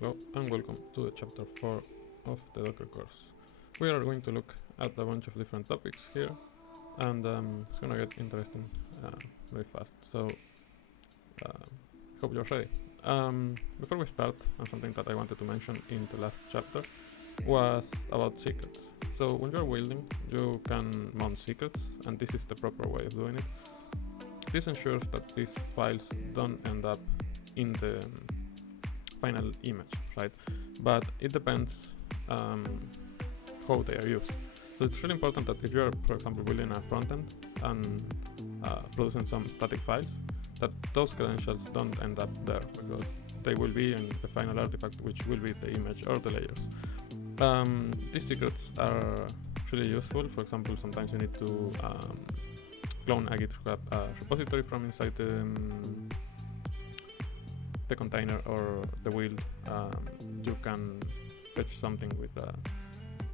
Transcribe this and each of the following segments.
Hello and welcome to the chapter 4 of the Docker course. We are going to look at a bunch of different topics here, and it's gonna get interesting very fast, so hope you're ready. Before we start, and something that I wanted to mention in the last chapter was about secrets. So when you're building, you can mount secrets, and this is the proper way of doing it. This ensures that these files don't end up in the final image, right? But it depends how they are used. So it's really important that if you're, for example, building a front end and producing some static files, that those credentials don't end up there, because they will be in the final artifact, which will be the image or the layers. These secrets are really useful. For example, sometimes you need to clone a GitHub repository from inside the container or the build. You can fetch something with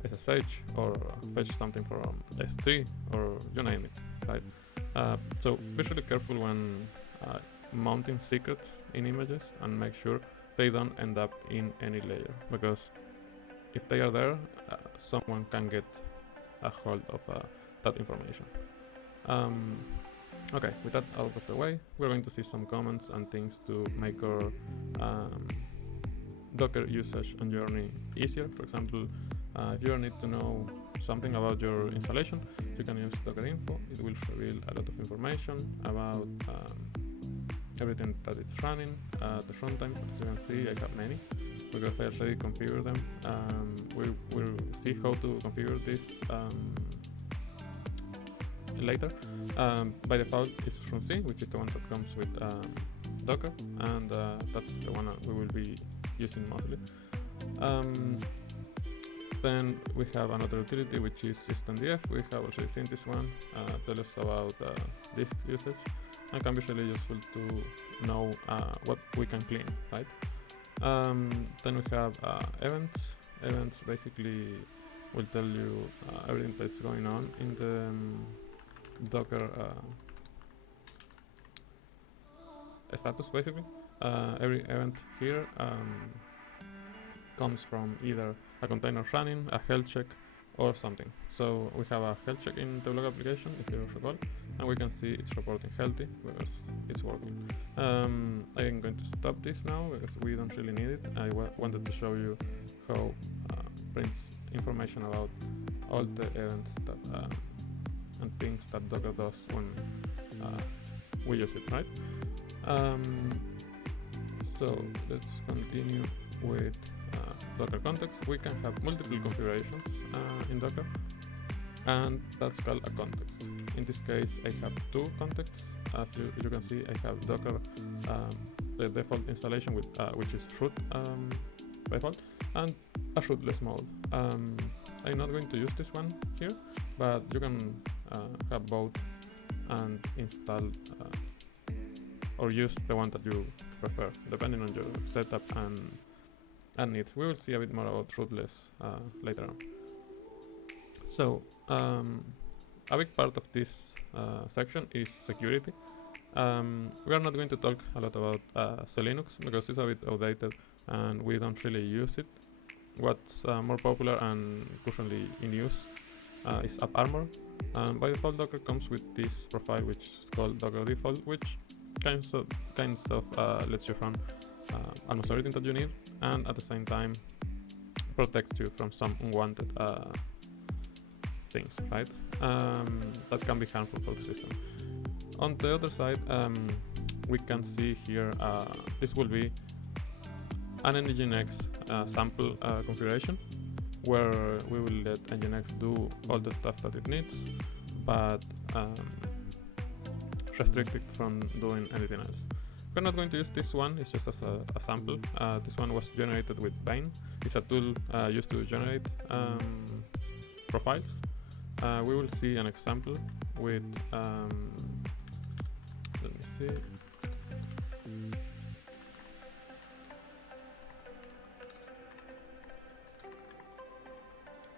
SSH or fetch something from S3 or you name it, right? So be really careful when mounting secrets in images and make sure they don't end up in any layer, because if they are there, someone can get a hold of that information. Okay, with that out of the way, we're going to see some comments and things to make our Docker usage and journey easier. For example, if you need to know something about your installation, you can use Docker info. It will reveal a lot of information about everything that it's running. The Runtimes, as you can see, I have many because I already configured them. We'll see how to configure this later. By default, it's Runc, which is the one that comes with Docker, and that's the one we will be using mostly. Then we have another utility, which is systemdf. We have already seen this one. Tell us about disk usage, and can be really useful to know what we can clean, right? Then we have events. Events basically will tell you everything that's going on in the Docker status, basically. Every event here comes from either a container running, a health check, or something. So we have a health check in the Buildah application, if you recall, and we can see it's reporting healthy because it's working. I am going to stop this now because we don't really need it. I wanted to show you how prints information about all the events that and things that Docker does when we use it, right? So let's continue with Docker context. We can have multiple configurations in Docker, and that's called a context. In this case, I have two contexts. As you can see, I have Docker, the default installation with which is root by default, and a rootless mode. I'm not going to use this one here, but you can have both and install or use the one that you prefer, depending on your setup and needs. We will see a bit more about rootless later on. So a big part of this section is security. We are not going to talk a lot about Linux because it's a bit outdated and we don't really use it. What's more popular and currently in use is AppArmor. By default, Docker comes with this profile, which is called Docker default, which kinds of lets you run almost everything that you need, and at the same time protects you from some unwanted things, right? That can be harmful for the system. On the other side, we can see here this will be an Nginx sample configuration, where we will let Nginx do all the stuff that it needs, but restrict it from doing anything else. We're not going to use this one, it's just as a sample. This one was generated with Daemon. It's a tool used to generate profiles. We will see an example with, let me see.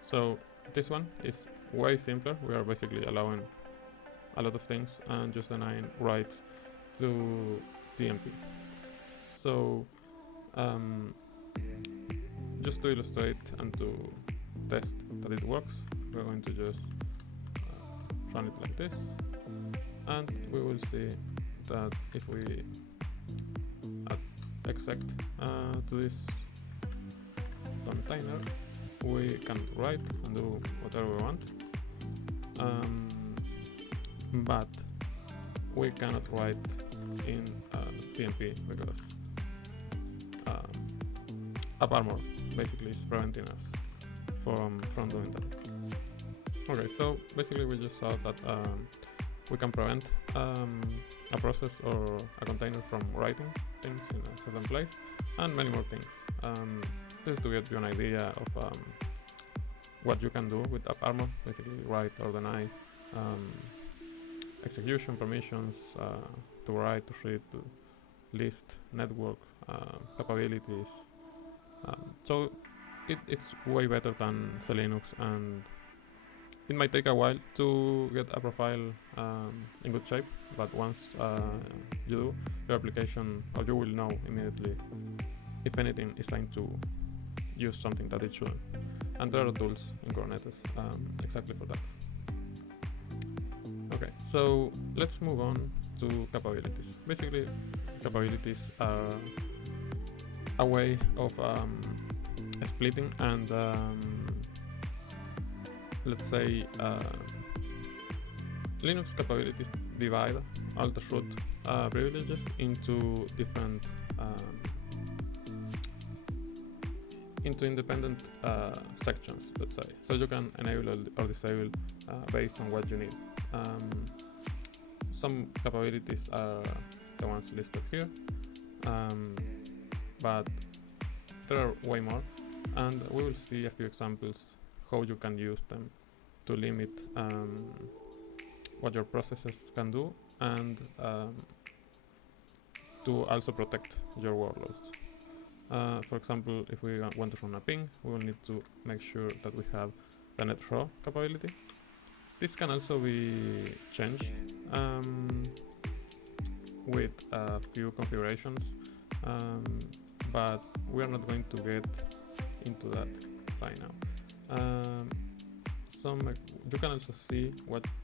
So this one is way simpler. We are basically allowing a lot of things and just denying writes to DMP. So just to illustrate and to test that it works, we're going to just run it like this, and we will see that if we add exec to this container, we can write and do whatever we want, but we cannot write in TMP because AppArmor basically is preventing us from doing that. Okay, so basically we just saw that we can prevent a process or a container from writing things in a certain place, and many more things. This is to get you an idea of what you can do with AppArmor, basically write or deny execution permissions, to write, to read, to list, network, capabilities. So it's way better than Linux, and it might take a while to get a profile in good shape, but once you do, your application, or you will know immediately if anything is trying to use something that it shouldn't. And there are tools in Kubernetes exactly for that. Okay, so let's move on to capabilities. Basically, capabilities are a way of splitting and let's say Linux capabilities divide all the root privileges into different into independent sections, let's say. So you can enable or disable based on what you need. Some capabilities are the ones listed here, but there are way more, and we will see a few examples how you can use them to limit what your processes can do, and to also protect your workloads. For example, if we want to run a ping, we will need to make sure that we have the net raw capability. This can also be changed with a few configurations, but we are not going to get into that right now. You can also see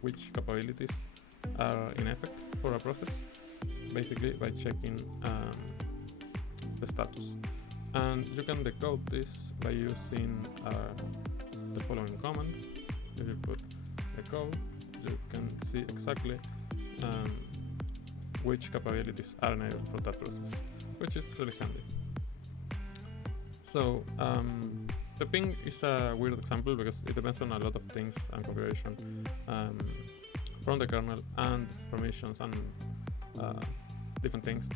which capabilities are in effect for a process, basically by checking the status. And you can decode this by using the following command. If you put decode, you can see exactly which capabilities are enabled for that process, which is really handy. So the ping is a weird example because it depends on a lot of things and configuration from the kernel and permissions and different things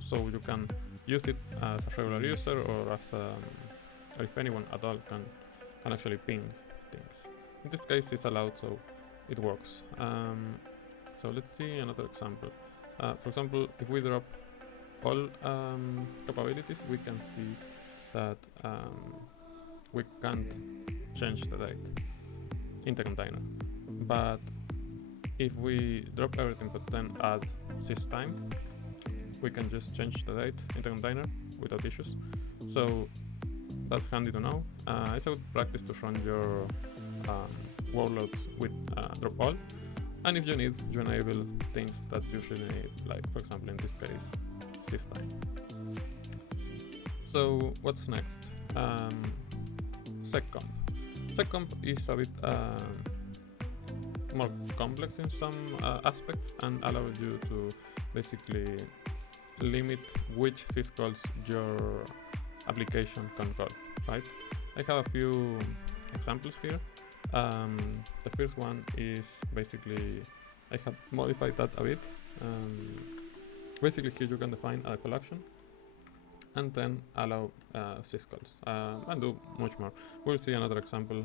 so you can use it as a regular user or as or if anyone at all can actually ping things. In this case, it's allowed, so it works. So let's see another example. For example, if we drop all capabilities, we can see that we can't change the date in the container. But if we drop everything but then add systime, we can just change the date in the container without issues. So that's handy to know. It's a good practice to run your workloads with drop all. And if you need, you enable things that you usually need, like for example in this case, systime. So what's next? Seccomp. Seccomp is a bit more complex in some aspects and allows you to basically limit which syscalls your application can call, right? I have a few examples here. The first one is basically, I have modified that a bit. Basically here you can define a default action and then allow syscalls and do much more. We'll see another example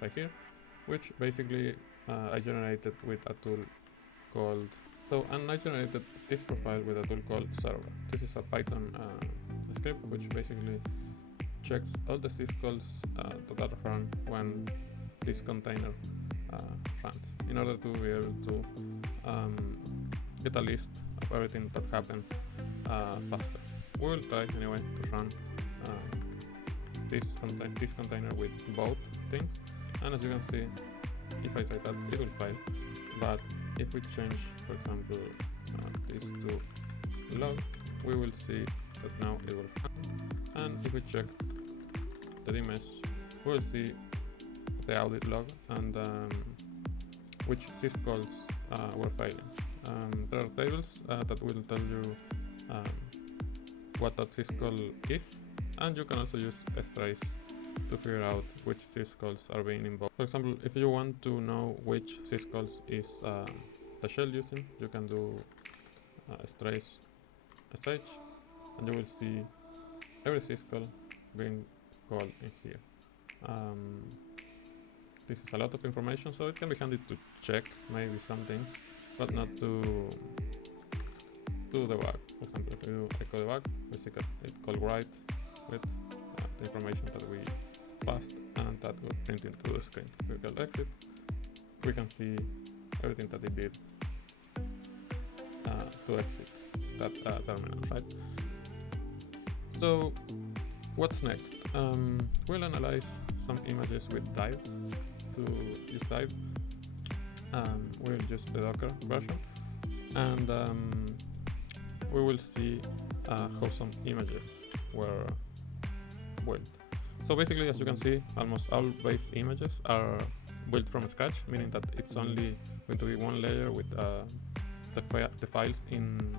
right here, which basically I generated with a tool called, I generated this profile with a tool called server. This is a Python script which basically checks all the syscalls that are run when this container runs, in order to be able to get a list of everything that happens faster. we will try anyway to run this container with both things, and as you can see, if I try that, it will fail. But if we change, for example, this to log, we will see that now it will run. And if we check the image, we will see the audit log and which syscalls were failing. There are tables that will tell you what that syscall is, and you can also use strace to figure out which syscalls are being invoked. For example, if you want to know which syscalls is the shell using, you can do strace sh, and you will see every syscall being called in here. This is a lot of information, so it can be handy to check maybe some things, but not to debug. For example, if you echo debug, we see that it called write with the information that we passed, and that will print into the screen. If we call exit, we can see everything that it did to exit that terminal, right? So what's next? We'll analyze some images with Dive. To use Dive, we'll use the Docker version, and we will see how some images were built. So basically, as you can see, almost all base images are built from scratch, meaning that it's only going to be one layer with the files in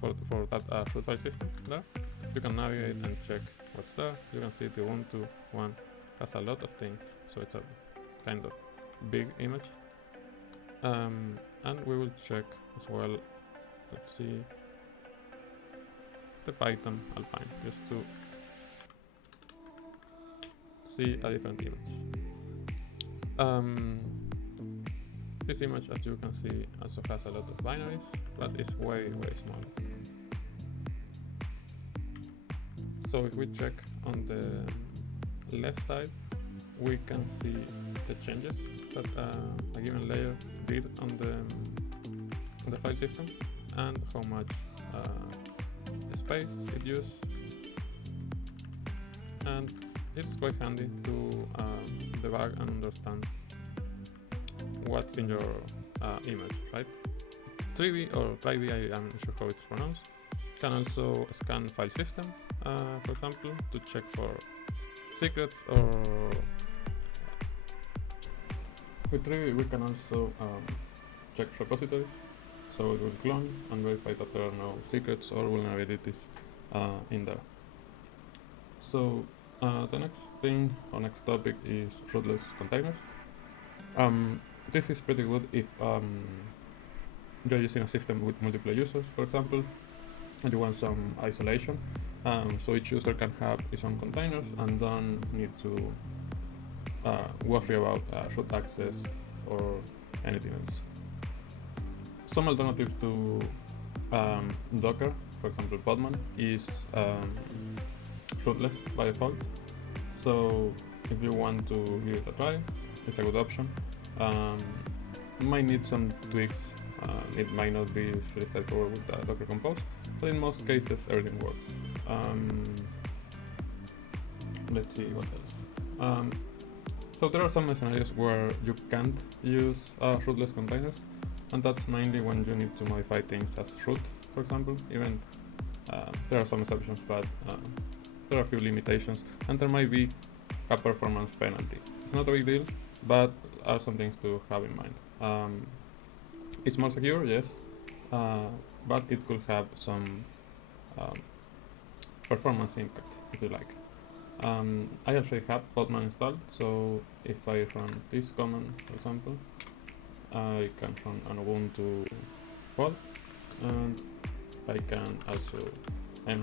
for that root file system there. You can navigate and check what's there. You can see the Ubuntu one has a lot of things, so it's a kind of big image. And we will check as well, let's see, the Python Alpine, just to see a different image. This image, as you can see, also has a lot of binaries, but it's way small. So if we check on the left side, we can see the changes that a given layer did on the file system, and how much space it used. And it's quite handy to debug and understand what's in your image, right? Trivy, or Trivy, I'm not sure how it's pronounced, can also scan file system, for example, to check for secrets, or with Trivy we can also check repositories, so it will clone and verify that there are no secrets or vulnerabilities in there. So the next thing, or next topic, is Rootless Containers. This is pretty good if you're using a system with multiple users, for example, and you want some isolation, so each user can have its own containers and don't need to worry about root access or anything else. Some alternatives to Docker, for example Daemon, is rootless by default, so if you want to give it a try, it's a good option. Might need some tweaks, it might not be really straightforward with Docker Compose, but in most cases everything works. Let's see what else. So there are some scenarios where you can't use rootless containers, and that's mainly when you need to modify things as root, for example. Even there are some exceptions, but there are a few limitations, and there might be a performance penalty. It's not a big deal, but are some things to have in mind. It's more secure, yes, but it could have some performance impact, if you like. I already have Daemon installed, so if I run this command, for example, I can run an Ubuntu pod, and I can also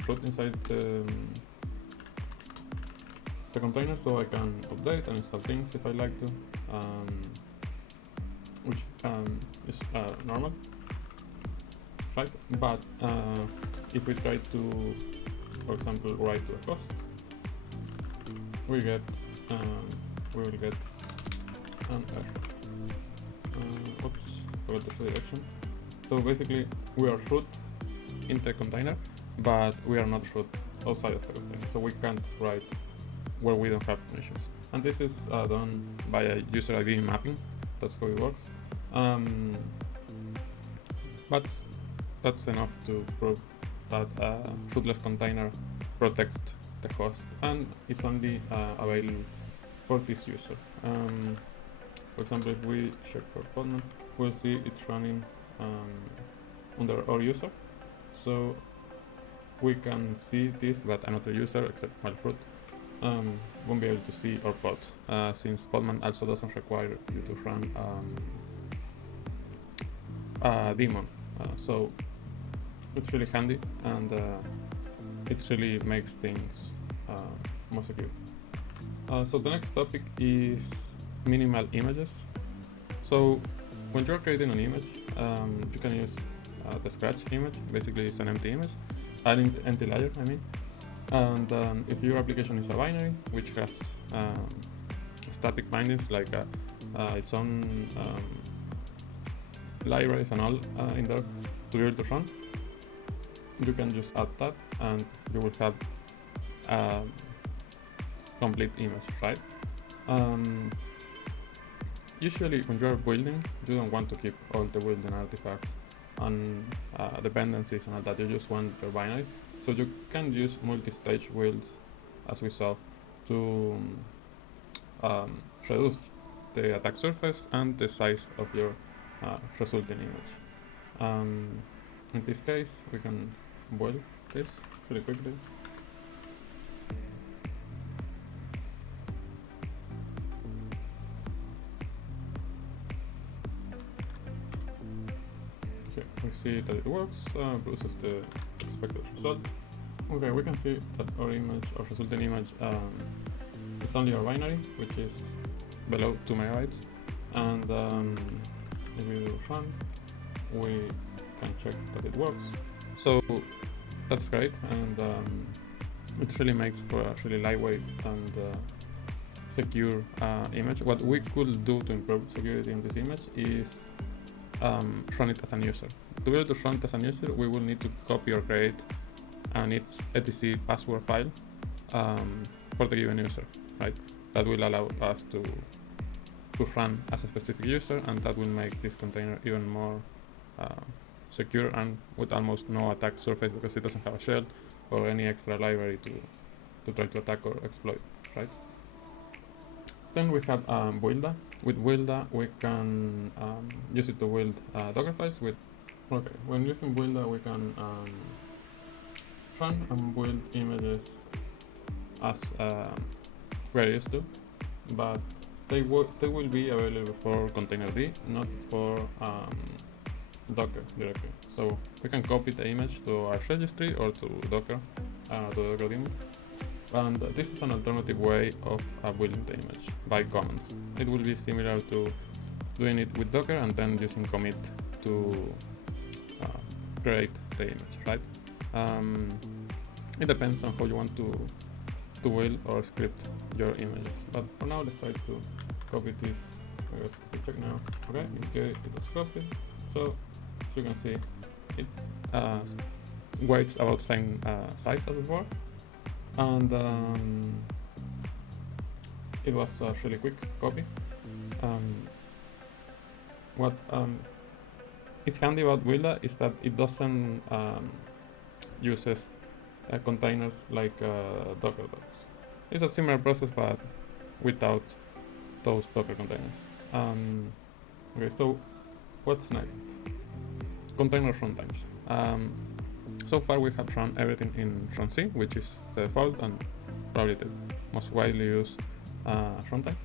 root inside the container, so I can update and install things if I like to, which is normal, right? But if we try to, for example, write to a host, we will get an error. Oops, forgot the direction. So basically, we are root in the container, but we are not root outside of the container, so we can't write where we don't have permissions. And this is done by a user ID mapping. That's how it works. But that's enough to prove that Rootless Container protects the host and is only available for this user. For example, if we check for Podman, we'll see it's running under our user. So we can see this, but another user, except root, won't be able to see our pod, since Podman also doesn't require you to run Daemon. So it's really handy, and it really makes things more secure. So the next topic is minimal images. So when you're creating an image, you can use the scratch image. Basically, it's an empty image, an empty layer, I mean. And if your application is a binary, which has static bindings like its own libraries and all in there to be able to run, you can just add that, and you will have a complete image, right? Usually when you're building, you don't want to keep all the building artifacts and dependencies and all that. You just want your binary. So you can use multi-stage builds, as we saw, to reduce the attack surface and the size of your resulting image. In this case, we can build this really quickly. Okay, we see that it works, produces the expected result. Okay, we can see that our image, our resulting image, is only our binary, which is below 2 megabytes. And if we do run, we can check that it works. So that's great, and it really makes for a really lightweight and secure image. What we could do to improve security in this image is run it as an user. To be able to run it as an user, we will need to copy or create an its etc password file for the given user, right? That will allow us to run as a specific user, and that will make this container even more secure and with almost no attack surface, because it doesn't have a shell or any extra library to try to attack or exploit, right? Then we have Buildah. With Buildah, we can use it to build Docker files. When using Buildah, we can run and build images as we're used to, but they will be available for containerd, not for Docker directly. So we can copy the image to our registry or to Docker, to Docker Daemon. And this is an alternative way of building the image by commands. It will be similar to doing it with Docker and then using commit to create the image, right? It depends on how you want to build or script your images. But for now, let's try to copy this. Let's check now. Okay, in here it was copied. So you can see it weights about the same size as before, and it was a really quick copy. What is handy about Buildah is that it doesn't uses containers like Docker does. It's a similar process, but without those Docker containers. Okay, so what's next? Container runtimes. So far we have run everything in runC, which is the default and probably the most widely used runtime.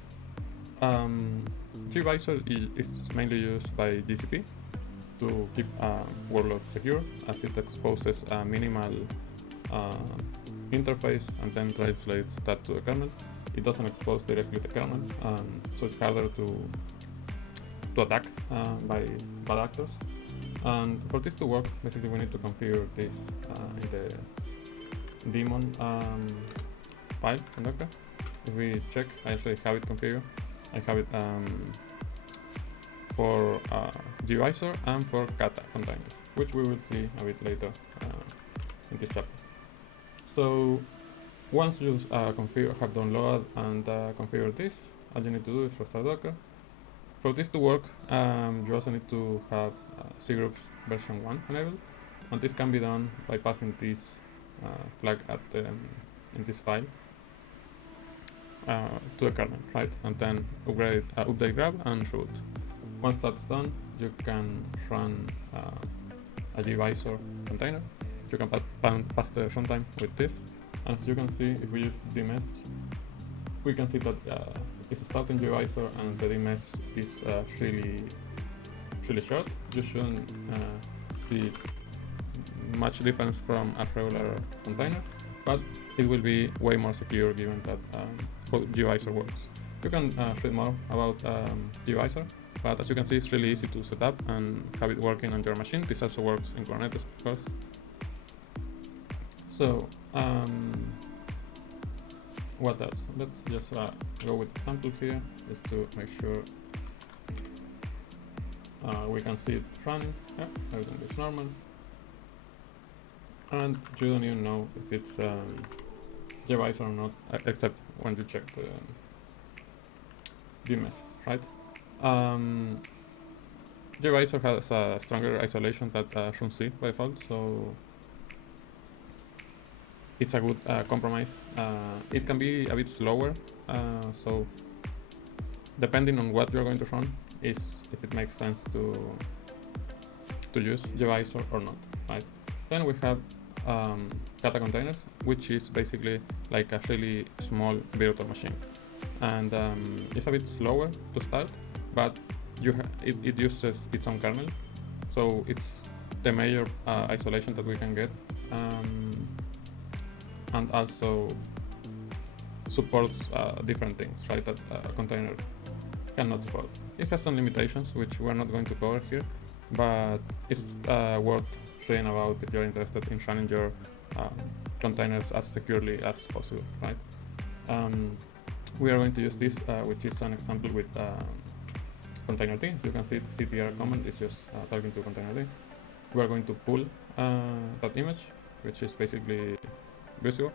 gVisor is mainly used by GCP to keep workload secure, as it exposes a minimal interface and then translates that to the kernel. It doesn't expose directly the kernel, so it's harder to attack by bad actors. And for this to work, basically we need to configure this in the Daemon file in Docker. If we check, I actually have it configured. I have it for gVisor and for Kata containers, which we will see a bit later in this chapter. So once you have downloaded and configured this, all you need to do is restart Docker. For this to work, you also need to have cgroups version 1 enabled, and this can be done by passing this flag in this file to the kernel, right? And then update grab and root. Once that's done, you can run a gVisor container. You can pass the runtime with this. And as you can see, if we use dmesh, we can see that it's starting gVisor and the dmesh is really short. You shouldn't see much difference from a regular container, but it will be way more secure given that how gVisor works. You can read more about gVisor, but as you can see, it's really easy to set up and have it working on your machine. This also works in Kubernetes, of course. So, what else? Let's just go with example here, just to make sure we can see it running. Yeah, everything is normal. And you don't even know if it's gVisor or not, except when you check the dmesh, right? gVisor has a stronger isolation than Runc by default, so it's a good compromise. It can be a bit slower, so depending on what you're going to run is if it makes sense to use gVisor or not, right? Then we have Kata containers, which is basically like a really small virtual machine, and it's a bit slower to start, but it uses its own kernel, so it's the major isolation that we can get, and also supports different things, right, that a container cannot support. It has some limitations which we're not going to cover here, but it's worth reading about if you're interested in running your containers as securely as possible, right? We are going to use this, which is an example with containerd. So you can see the ctr command is just talking to containerd. We are going to pull that image, which is basically BusyBox,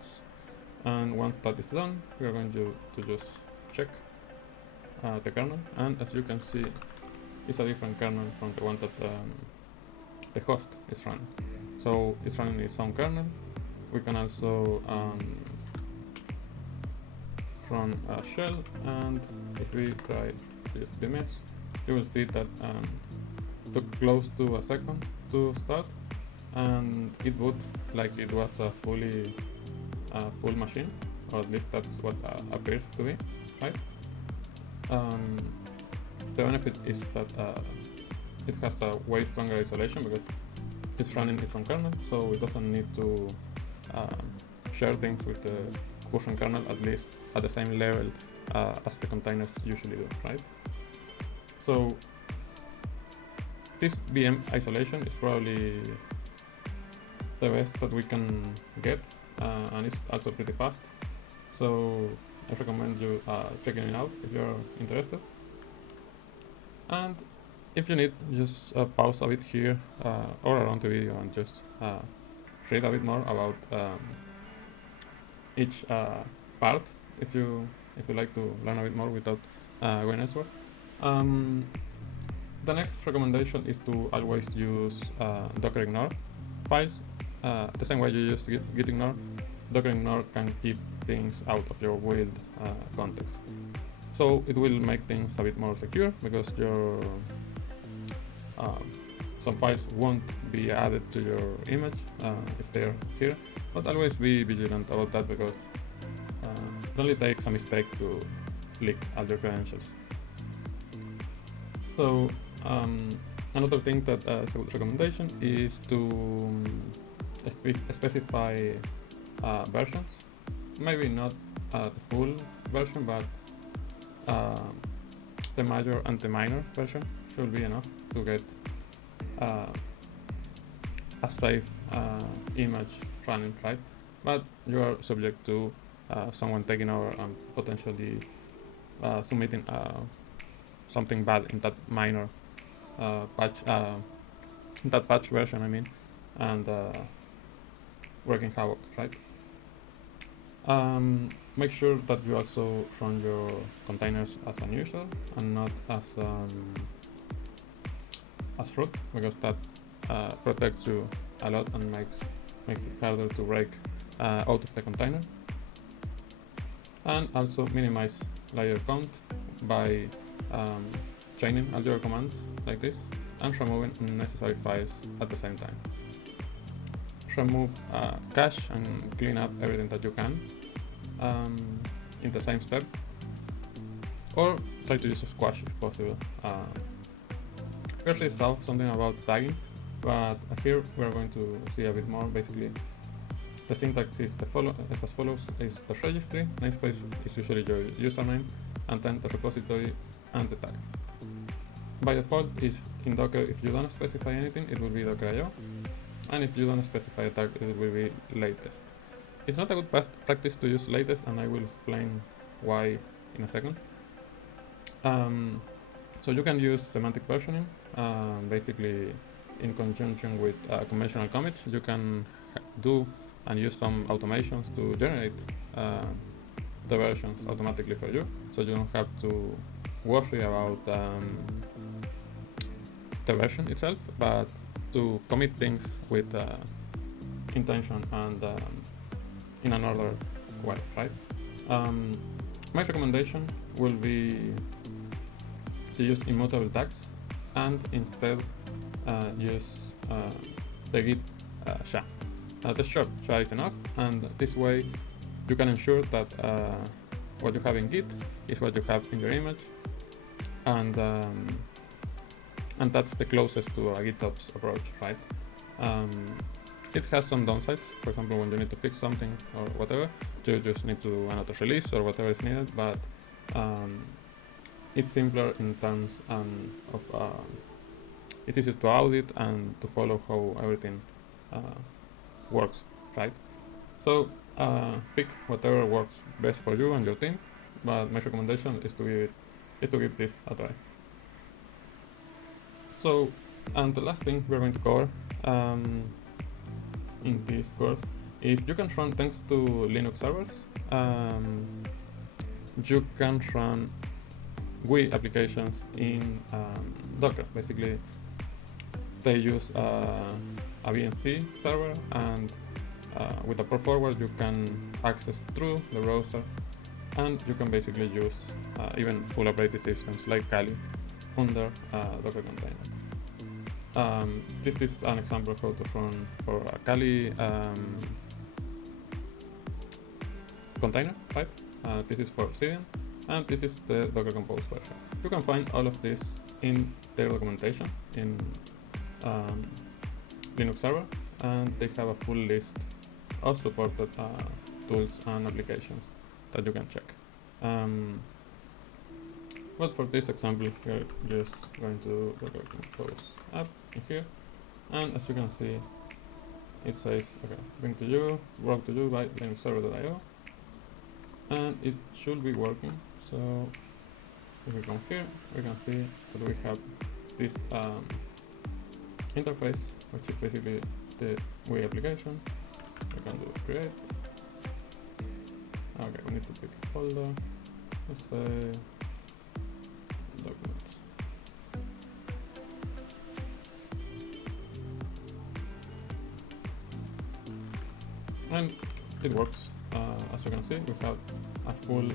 and once that is done, we are going to just check the kernel, and as you can see, it's a different kernel from the one that the host is running. So it's running its own kernel. We can also run a shell, and if we try to use dmesh, you will see that it took close to a second to start, and it boot like it was a full machine, or at least that's what appears to be, right? The benefit is that it has a way stronger isolation because it's running its own kernel, so it doesn't need to share things with the Kubernetes kernel, at least at the same level as the containers usually do, right? So this VM isolation is probably the best that we can get, and it's also pretty fast. So I recommend you checking it out if you're interested. And if you need, just pause a bit here or around the video and just read a bit more about each part if you like to learn a bit more without going elsewhere. The next recommendation is to always use docker ignore files. The same way you use git ignore, docker ignore can keep things out of your build context. So it will make things a bit more secure because your some files won't be added to your image if they're here, but always be vigilant about that because it only takes a mistake to leak all your credentials. So another thing that is a good recommendation is to specify versions. Maybe not the full version, but the major and the minor version should be enough to get a safe image running, right? But you are subject to someone taking over and potentially submitting something bad in that minor patch, that patch version, I mean, and wreaking havoc, right? Make sure that you also run your containers as an user and not as root, because that protects you a lot and makes it harder to break out of the container. And also minimize layer count by chaining all your commands like this and removing unnecessary files at the same time. Remove cache and clean up everything that you can in the same step, or try to use a squash if possible. We already saw something about tagging, but here we're going to see a bit more. Basically, the syntax is as follows: is the registry, namespace is usually your username, and then the repository and the tag. By default, is in Docker. If you don't specify anything, it will be Docker.io, and if you don't specify a tag, it will be latest. It's not a good practice to use latest, and I will explain why in a second. So you can use semantic versioning, basically in conjunction with conventional commits. You can do and use some automations to generate the versions automatically for you, so you don't have to worry about the version itself, but to commit things with intention and in another way, right? My recommendation will be to use immutable tags and instead use the git SHA. The short SHA is enough, and this way you can ensure that what you have in Git is what you have in your image, and that's the closest to a GitOps approach, right? It has some downsides. For example, when you need to fix something or whatever, you just need to do another release or whatever is needed, but it's simpler in terms of it's easier to audit and to follow how everything works, right? So pick whatever works best for you and your team, but my recommendation is to give this a try. So, and the last thing we're going to cover in this course is you can run, thanks to Linux servers, you can run GUI applications in Docker. Basically, they use a VNC server, and with a port forward you can access through the browser, and you can basically use even full operating systems like Kali under Docker container. This is an example of how to run for a Kali container, right? This is for Cydian, and this is the Docker Compose version. You can find all of this in their documentation in Linux server, and they have a full list of supported tools and applications that you can check. But for this example, we're just going to Docker Compose app in here, and as you can see, it says, okay, bring to you, brought to you by linuxserver.io, and it should be working. So if we come here, we can see that we have this interface, which is basically the GUI application. We can do create. Okay, we need to pick a folder. Let's say documents. And it works. As you can see, we have a full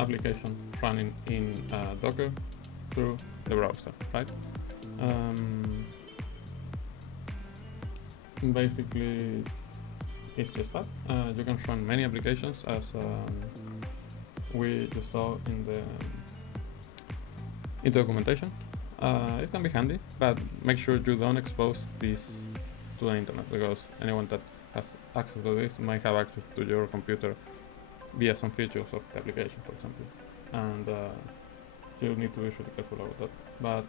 application running in Docker through the browser, right? Basically, it's just that. You can run many applications, as we just saw in the documentation. It can be handy, but make sure you don't expose this to the internet, because anyone that has access to this might have access to your computer via some features of the application, for example, and you need to be really careful about that. But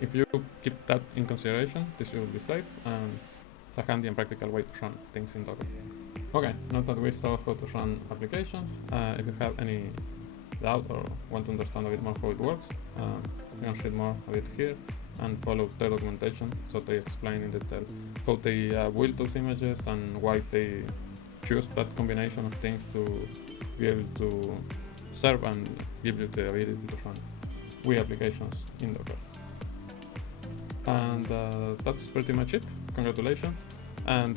if you keep that in consideration, this will be safe, and it's a handy and practical way to run things in Docker. Okay, now that we saw how to run applications, if you have any doubt or want to understand a bit more how it works, you can read more a bit here, and follow their documentation, so they explain in detail how they build those images and why they choose that combination of things to be able to serve and give you the ability to run GUI applications in Docker. And that's pretty much it. Congratulations, and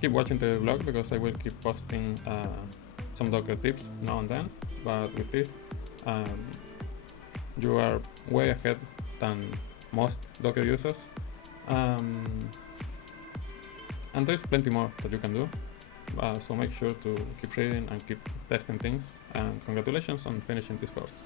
keep watching the blog because I will keep posting some Docker tips now and then. But with this, you are way ahead than most Docker users, and there's plenty more that you can do. So make sure to keep reading and keep testing things, and congratulations on finishing this course.